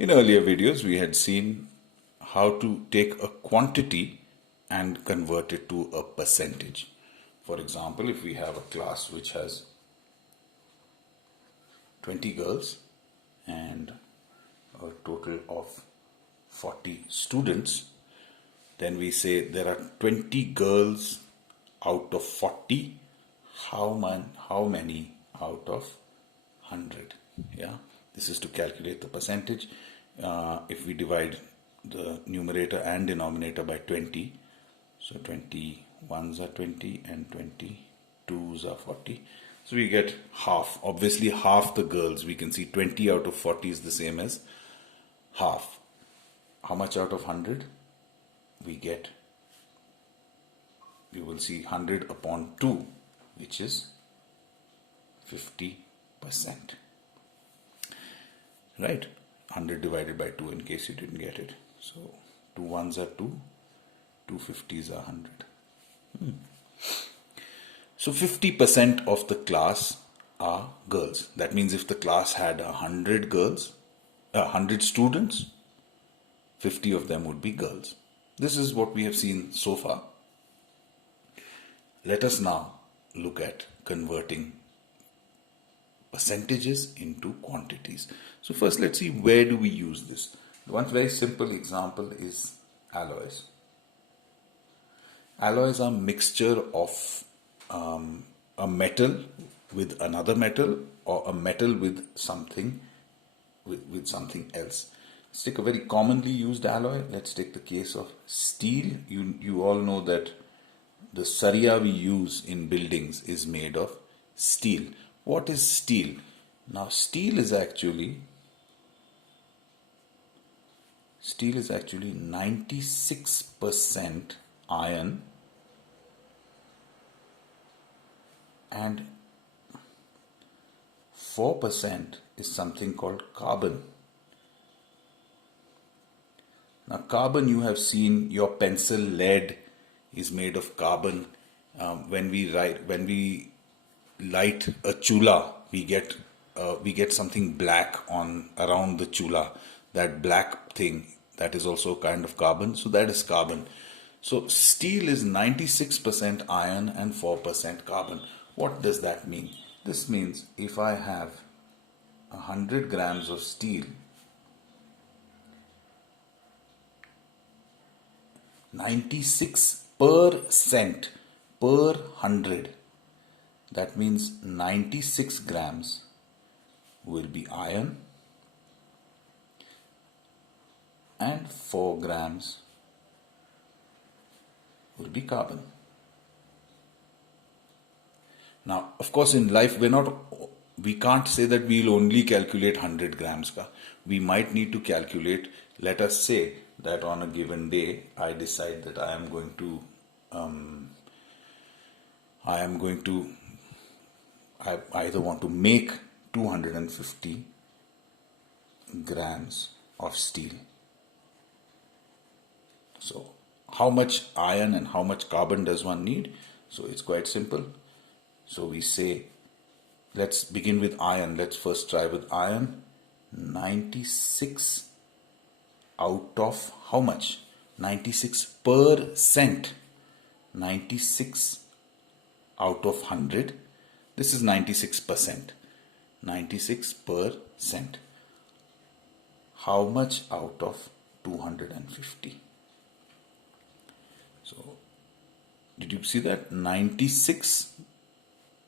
In earlier videos, we had seen how to take a quantity and convert it to a percentage. For example, if we have a class which has 20 girls and a total of 40 students, then we say there are 20 girls out of 40. How many out of 100? Yeah, this is to calculate the percentage. If we divide the numerator and denominator by 20, so 20 ones are 20 and 20 twos are 40. So we get half. Obviously, half the girls. We can see 20 out of 40 is the same as half. How much out of 100? We will see 100 upon 2, which is 50%. Right? 100 divided by 2 in case you didn't get it. So 2 ones are 2, 2 50s are 100. So 50% of the class are girls. That means if the class had 100 girls, 100 students, 50 of them would be girls. This is what we have seen so far. Let us now look at converting percentages into quantities. So first, let's see, where do we use this? One very simple example is alloys. Alloys are mixture of a metal with another metal, or a metal with something else. Let's take a very commonly used alloy. Let's take the case of steel. You all know that the saria we use in buildings is made of steel. What is steel? Now steel is actually 96% iron and 4% is something called carbon. Now carbon, you have seen your pencil lead is made of carbon. When we light a chula, we get something black on around the chula. That black thing, that is also kind of carbon. So that is carbon. So steel is 96% iron and 4% carbon. What does that mean? This means if I have 100 grams of steel, 96% per 100, that means 96 grams will be iron and 4 grams will be carbon. Now, of course, in life, we can't say that we'll only calculate 100 grams. We might need to calculate, let us say that on a given day, I decide that I either want to make 250 grams of steel. So how much iron and how much carbon does one need? So it's quite simple. So we say, let's begin with iron. Let's first try with iron. 96 out of how much? 96%. 96 out of 100. This is 96%. 96%. How much out of 250? So, did you see that? 96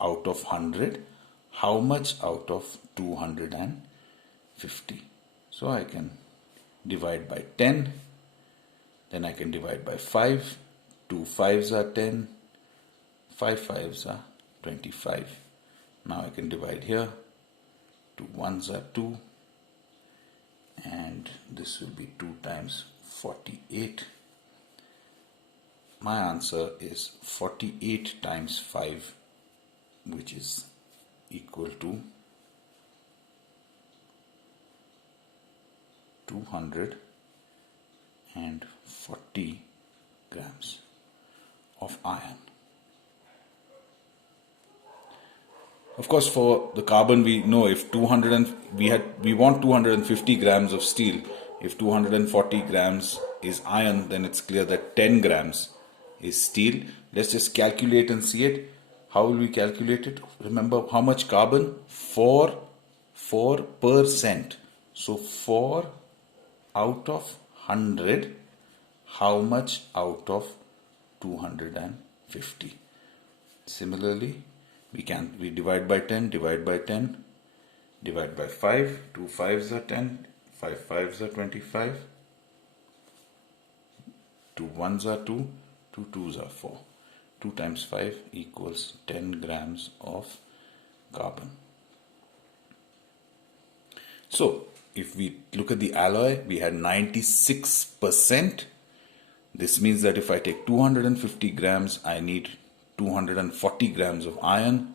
out of 100. How much out of 250? So I can divide by 10. Then I can divide by 5. 2 5s are 10. 5 5s are 25. Now I can divide here. 2 1s are 2. And this will be 2 times 48. My answer is 48 times 5, which is equal to 240 grams of iron. Of course, for the carbon, we know if 200 and we want 250 grams of steel. If 240 grams is iron, then it's clear that 10 grams is steel. Let's just calculate and see it. How will we calculate it? Remember how much carbon? 4%. So 4 out of 100. How much out of 250? Similarly, we divide by 10, divide by 10, divide by 5, 2 5s are 10, 5 5s are 25, 2 1s are 2, 2 2s are 4. 2 times 5 equals 10 grams of carbon. So, if we look at the alloy, we had 96%. This means that if I take 250 grams, I need 240 grams of iron.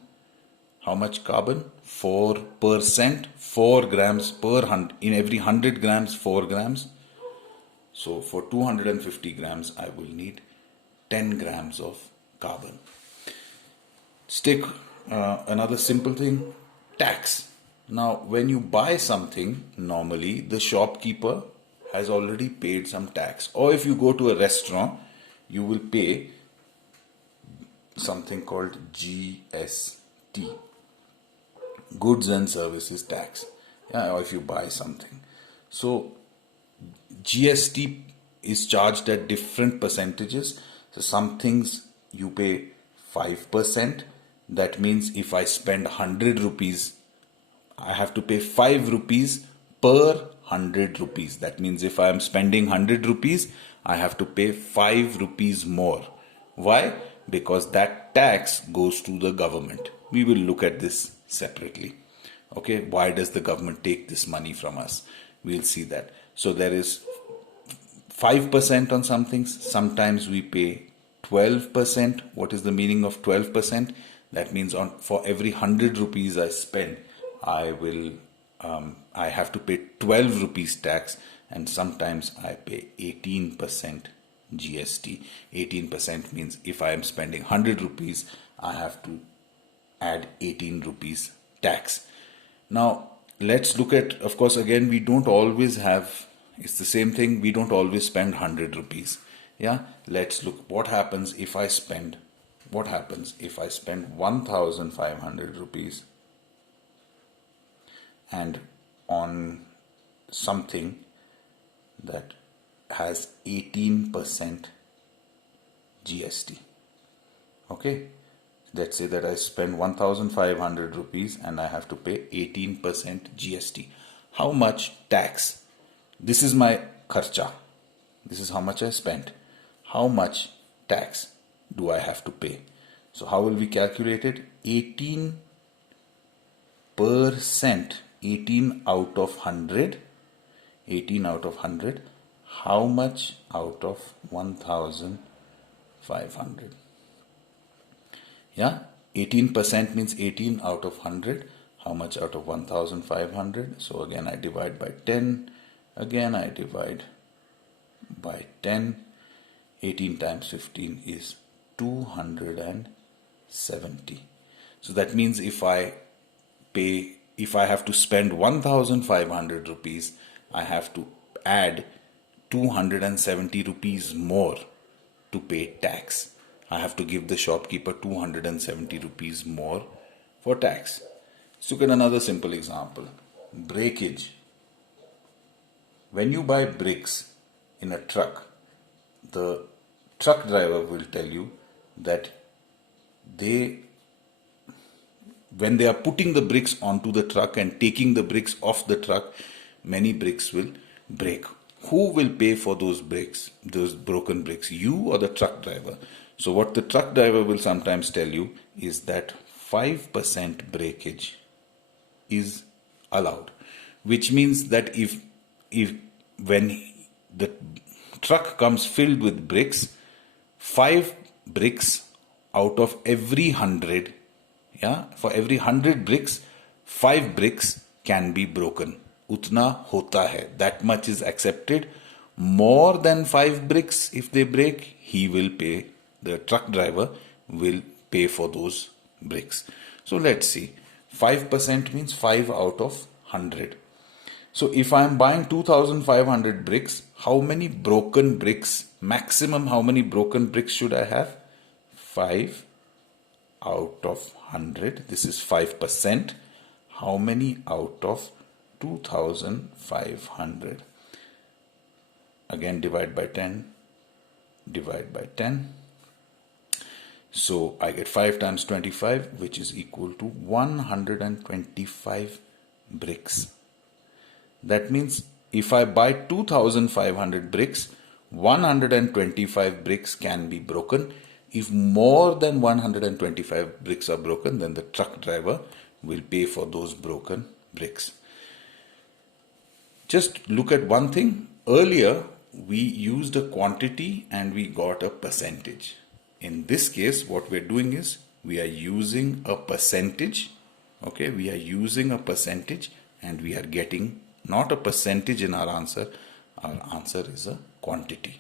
How much carbon? 4%. 4 grams per 100. In every 100 grams, 4 grams. So for 250 grams, I will need 10 grams of carbon. Let's take another simple thing, tax. Now, when you buy something, normally the shopkeeper has already paid some tax. Or if you go to a restaurant, you will pay something called GST, goods and services tax. Yeah, or if you buy something. So GST is charged at different percentages. So some things you pay 5%. That means if I spend 100 rupees, I have to pay 5 rupees per 100 rupees. That means if I am spending 100 rupees, I have to pay 5 rupees more. Why? Because that tax goes to the government. We will look at this separately. Okay, why does the government take this money from us? We'll see that. So there is 5% on some things. Sometimes we pay 12%. What is the meaning of 12%? That means for every 100 rupees I spend, I have to pay 12 rupees tax, and sometimes I pay 18% GST. 18% means if I am spending 100 rupees, I have to add 18 rupees tax. Now, let's look at, of course, again, we don't always have, it's the same thing, we don't always spend 100 rupees. Yeah, let's look what happens if I spend 1,500 rupees and on something that has 18% GST. Okay, let's say that I spend 1,500 rupees and I have to pay 18% GST. How much tax? This is my kharcha. This is how much I spent. How much tax do I have to pay? So how will we calculate it? 18%, 18 out of 100. 18 out of 100. How much out of 1,500? Yeah, 18% means 18 out of 100. How much out of 1,500? So again I divide by 10. Again I divide by 10. 18 times 15 is 270. So that means if I have to spend 1,500 rupees, I have to add 270 rupees more to pay tax. I have to give the shopkeeper 270 rupees more for tax. Let's look at another simple example. Breakage. When you buy bricks in a truck, the truck driver will tell you that when they are putting the bricks onto the truck and taking the bricks off the truck, many bricks will break. Who will pay for those bricks, those broken bricks? You or the truck driver? So what the truck driver will sometimes tell you is that 5% breakage is allowed, which means that if when the truck comes filled with bricks, 5 bricks out of every 100, for every 100 bricks, 5 bricks can be broken. Utna hota hai. That much is accepted. More than 5 bricks, if they break, he will pay. The truck driver will pay for those bricks. So let's see. 5% means 5 out of 100. So if I am buying 2,500 bricks, how many broken bricks, maximum how many broken bricks should I have? 5 out of 100. This is 5%. How many out of 2,500? Again, divide by 10. Divide by 10. So I get 5 times 25, which is equal to 125 bricks. That means if I buy 2,500 bricks, 125 bricks can be broken. If more than 125 bricks are broken, then the truck driver will pay for those broken bricks. Just look at one thing. Earlier, we used a quantity and we got a percentage. In this case, what we're doing is we are using a percentage. Okay, we are using a percentage and we are getting not a percentage in our answer. Our answer is a quantity.